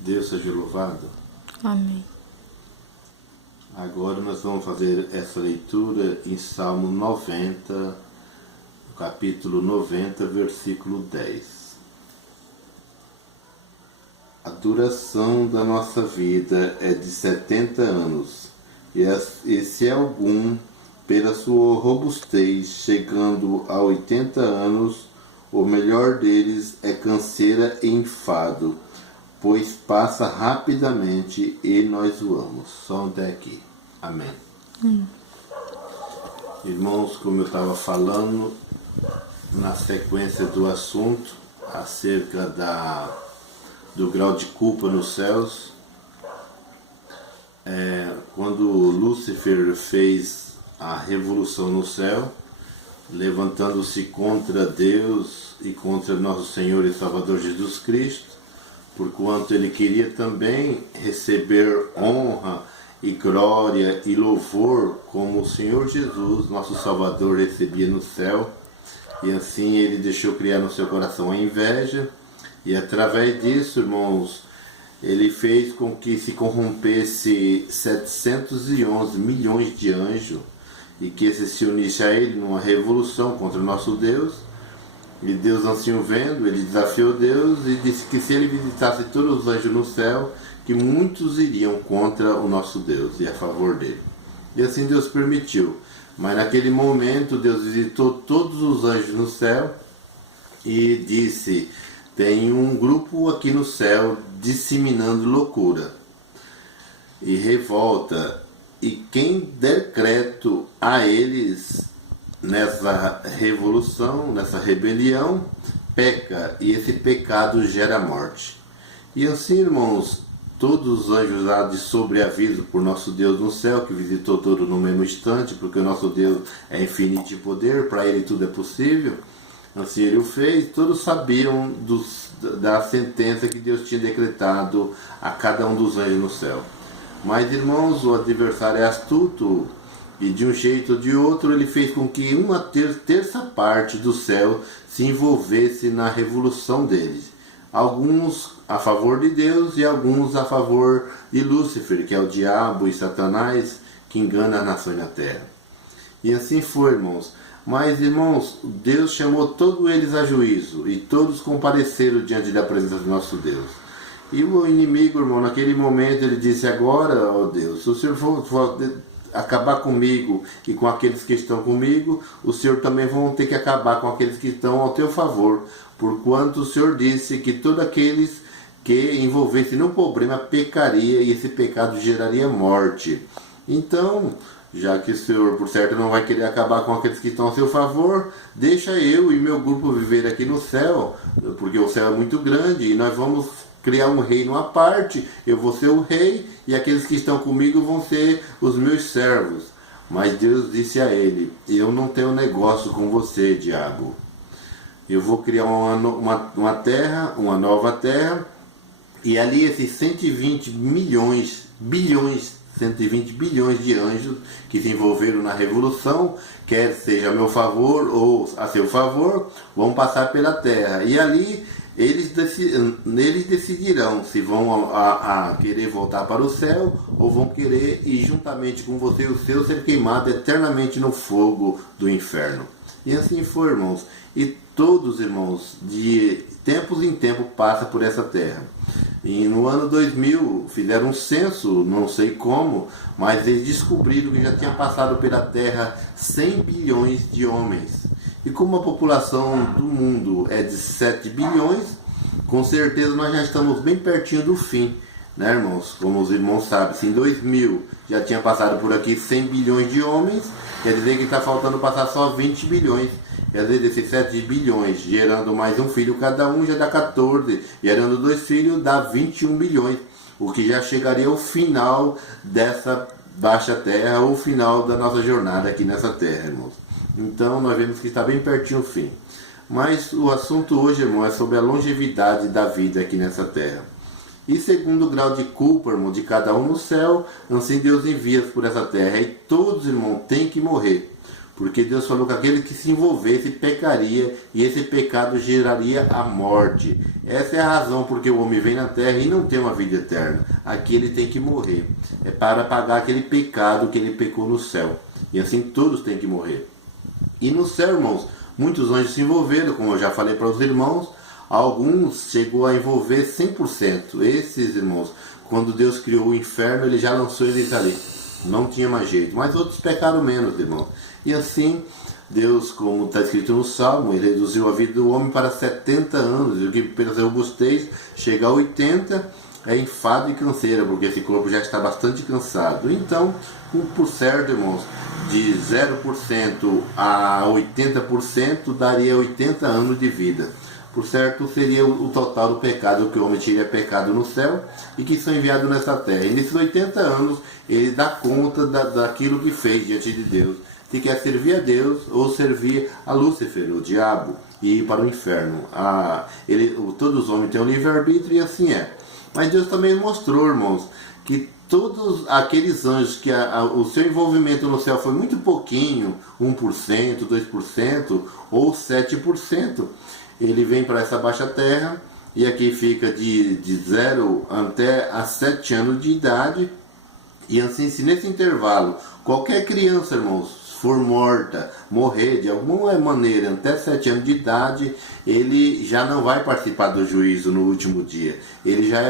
Deus seja louvado. Amém. Agora nós vamos fazer essa leitura em Salmo 90, capítulo 90, versículo 10. A duração da nossa vida é de 70 anos, e se algum, pela sua robustez, chegando a 80 anos, o melhor deles é canseira e enfado, pois passa rapidamente e nós voamos. Só até aqui. Amém. Irmãos, como eu estava falando, na sequência do assunto, acerca do grau de culpa nos céus, quando Lúcifer fez a revolução no céu, levantando-se contra Deus e contra nosso Senhor e Salvador Jesus Cristo, porquanto ele queria também receber honra e glória e louvor como o Senhor Jesus, nosso Salvador, recebia no céu. E assim ele deixou criar no seu coração a inveja, e através disso, irmãos, ele fez com que se corrompesse 711 milhões de anjos, e que esses se unissem a ele numa revolução contra o nosso Deus. E Deus, assim o vendo, ele desafiou Deus e disse que se ele visitasse todos os anjos no céu, que muitos iriam contra o nosso Deus e a favor dele. E assim Deus permitiu. Mas naquele momento Deus visitou todos os anjos no céu e disse: tem um grupo aqui no céu disseminando loucura e revolta, e quem der crédito a eles nessa revolução, nessa rebelião, peca, e esse pecado gera morte. E assim, irmãos, todos os anjos há de sobreaviso por nosso Deus no céu, que visitou todos no mesmo instante, porque o nosso Deus é infinito de poder, para ele tudo é possível. Assim ele o fez. Todos sabiam da sentença que Deus tinha decretado a cada um dos anjos no céu. Mas, irmãos, o adversário é astuto, e de um jeito ou de outro ele fez com que uma terça parte do céu se envolvesse na revolução deles. Alguns a favor de Deus e alguns a favor de Lúcifer, que é o diabo e Satanás, que engana as nações na terra. E assim foi, irmãos. Mas, irmãos, Deus chamou todos eles a juízo, e todos compareceram diante da presença do nosso Deus. E o inimigo, irmão, naquele momento ele disse: agora, ó Deus, se o Senhor for acabar comigo e com aqueles que estão comigo, o Senhor também vão ter que acabar com aqueles que estão ao teu favor, porquanto o Senhor disse que todos aqueles que envolvessem no problema pecaria, e esse pecado geraria morte. Então, já que o Senhor, por certo, não vai querer acabar com aqueles que estão ao seu favor, deixa eu e meu grupo viver aqui no céu, porque o céu é muito grande e nós vamos criar um reino à parte. Eu vou ser o rei e aqueles que estão comigo vão ser os meus servos. Mas Deus disse a ele: eu não tenho negócio com você, diabo. Eu vou criar uma terra, uma nova terra, e ali esses 120 bilhões de anjos que se envolveram na revolução, quer seja a meu favor ou a seu favor, vão passar pela terra. E ali eles decidirão se vão a querer voltar para o céu, ou vão querer ir juntamente com você e o seu ser queimado eternamente no fogo do inferno. E assim foi, irmãos. E todos, irmãos, de tempos em tempos passa por essa terra. E no ano 2000 fizeram um censo, não sei como, mas eles descobriram que já tinha passado pela terra 100 bilhões de homens. E como a população do mundo é de 7 bilhões, com certeza nós já estamos bem pertinho do fim, né, irmãos? Como os irmãos sabem, se em 2000 já tinha passado por aqui 100 bilhões de homens, quer dizer que está faltando passar só 20 bilhões. Quer dizer, desses 7 bilhões, gerando mais um filho cada um, já dá 14. Gerando 2 filhos, dá 21 bilhões. O que já chegaria ao final dessa baixa terra, ou final da nossa jornada aqui nessa terra, irmãos. Então, nós vemos que está bem pertinho o fim. Mas o assunto hoje, irmão, é sobre a longevidade da vida aqui nessa terra. E segundo o grau de culpa, irmão, de cada um no céu, assim Deus envia por essa terra. E todos, irmão, têm que morrer. Porque Deus falou que aquele que se envolvesse pecaria, e esse pecado geraria a morte. Essa é a razão porque o homem vem na terra e não tem uma vida eterna. Aqui ele tem que morrer. É para pagar aquele pecado que ele pecou no céu. E assim todos têm que morrer. E no céu, irmãos, muitos anjos se envolveram, como eu já falei para os irmãos. Alguns chegou a envolver 100%. Esses, irmãos, quando Deus criou o inferno, ele já lançou eles ali. Não tinha mais jeito. Mas outros pecaram menos, irmãos. E assim, Deus, como está escrito no Salmo, ele reduziu a vida do homem para 70 anos. E o que pela robustez chega a 80 é enfado e canseira, porque esse corpo já está bastante cansado. Então, por certo, irmãos, de 0% a 80% daria 80 anos de vida. Por certo, seria o total do pecado que o homem teria pecado no céu e que são enviados nessa terra. E nesses 80 anos, ele dá conta daquilo que fez diante de Deus. Se quer servir a Deus ou servir a Lúcifer, o diabo, e ir para o inferno. Todos os homens têm um livre-arbítrio e assim é. Mas Deus também mostrou, irmãos, que todos aqueles anjos que o seu envolvimento no céu foi muito pouquinho, 1%, 2% ou 7%, ele vem para essa baixa terra e aqui fica de 0 até a 7 anos de idade. E assim, se nesse intervalo qualquer criança, irmãos, for morta, morrer de alguma maneira até 7 anos de idade, ele já não vai participar do juízo no último dia. Ele já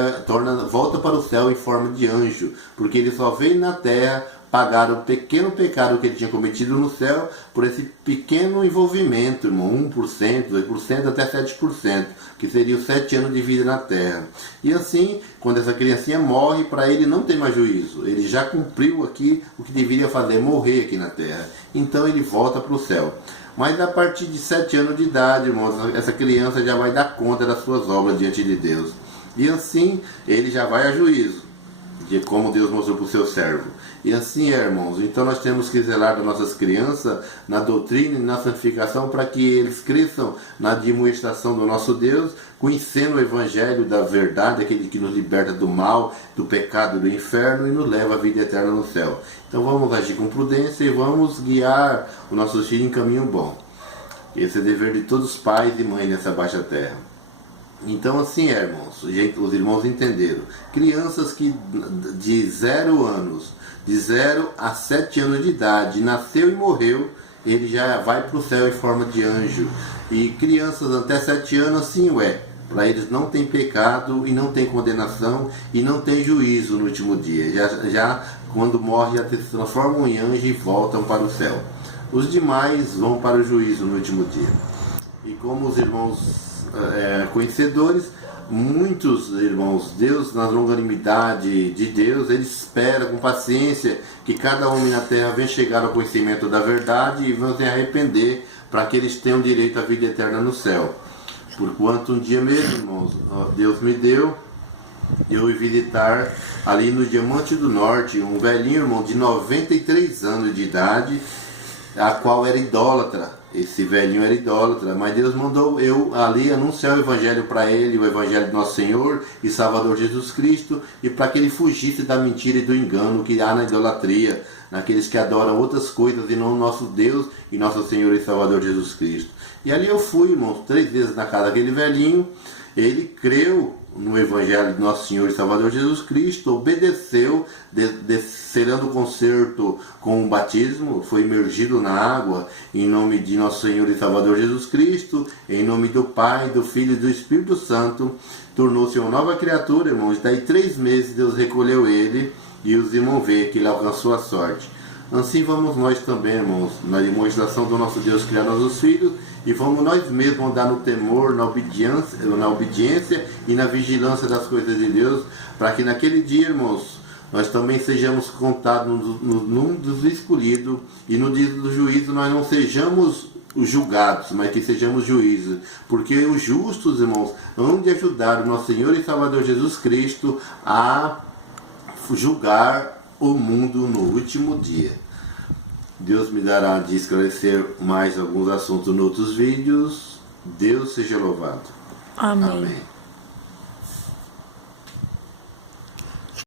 volta para o céu em forma de anjo, porque ele só veio na terra pagar o pequeno pecado que ele tinha cometido no céu por esse pequeno envolvimento, irmão, 1%, 2%, até 7%, que seria os 7 anos de vida na terra. E assim, quando essa criancinha morre, para ele não tem mais juízo. Ele já cumpriu aqui o que deveria fazer, morrer aqui na terra. Então ele volta para o céu. Mas a partir de 7 anos de idade, irmãos, essa criança já vai dar conta das suas obras diante de Deus. E assim, ele já vai a juízo, de como Deus mostrou para o seu servo. E assim é, irmãos. Então nós temos que zelar das nossas crianças na doutrina e na santificação para que eles cresçam na administração do nosso Deus, conhecendo o Evangelho da verdade, aquele que nos liberta do mal, do pecado, do inferno e nos leva à vida eterna no céu. Então vamos agir com prudência e vamos guiar os nossos filhos em caminho bom. Esse é o dever de todos os pais e mães nessa baixa terra. Então assim é, irmãos, os irmãos entenderam. Crianças que de 0 anos, de 0 a 7 anos de idade, nasceu e morreu, ele já vai para o céu em forma de anjo. E crianças até 7 anos, assim para eles não tem pecado e não tem condenação e não tem juízo no último dia. Já quando morre, já se transformam em anjo e voltam para o céu. Os demais vão para o juízo no último dia. E como os irmãos conhecedores, muitos irmãos, Deus, na longanimidade de Deus, ele espera com paciência que cada homem na terra venha chegar ao conhecimento da verdade e venha se arrepender para que eles tenham direito à vida eterna no céu. Porquanto um dia mesmo, irmãos, Deus me deu, eu ia visitar ali no Diamante do Norte um velhinho, irmão, de 93 anos de idade, a qual era idólatra. Esse velhinho era idólatra, mas Deus mandou eu ali anunciar o Evangelho para ele, o Evangelho do nosso Senhor e Salvador Jesus Cristo, e para que ele fugisse da mentira e do engano que há na idolatria, naqueles que adoram outras coisas e não o nosso Deus e nosso Senhor e Salvador Jesus Cristo. E ali eu fui, irmãos, 3 vezes na casa daquele velhinho. Ele creu no Evangelho de nosso Senhor e Salvador Jesus Cristo, obedeceu, selando o concerto com o batismo, foi imergido na água, em nome de nosso Senhor e Salvador Jesus Cristo, em nome do Pai, do Filho e do Espírito Santo, tornou-se uma nova criatura, irmãos. Daí 3 meses Deus recolheu ele, e os irmãos veem que ele alcançou a sorte. Assim vamos nós também, irmãos, na demonstração do nosso Deus criar nossos filhos, e vamos nós mesmos andar no temor, na obediência e na vigilância das coisas de Deus, para que naquele dia, irmãos, nós também sejamos contados num dos escolhidos, e no dia do juízo nós não sejamos os julgados, mas que sejamos juízes, porque os justos, irmãos, hão de ajudar o nosso Senhor e Salvador Jesus Cristo a julgar o mundo no último dia. Deus me dará de esclarecer mais alguns assuntos em outros vídeos. Deus seja louvado. Amém. Amém.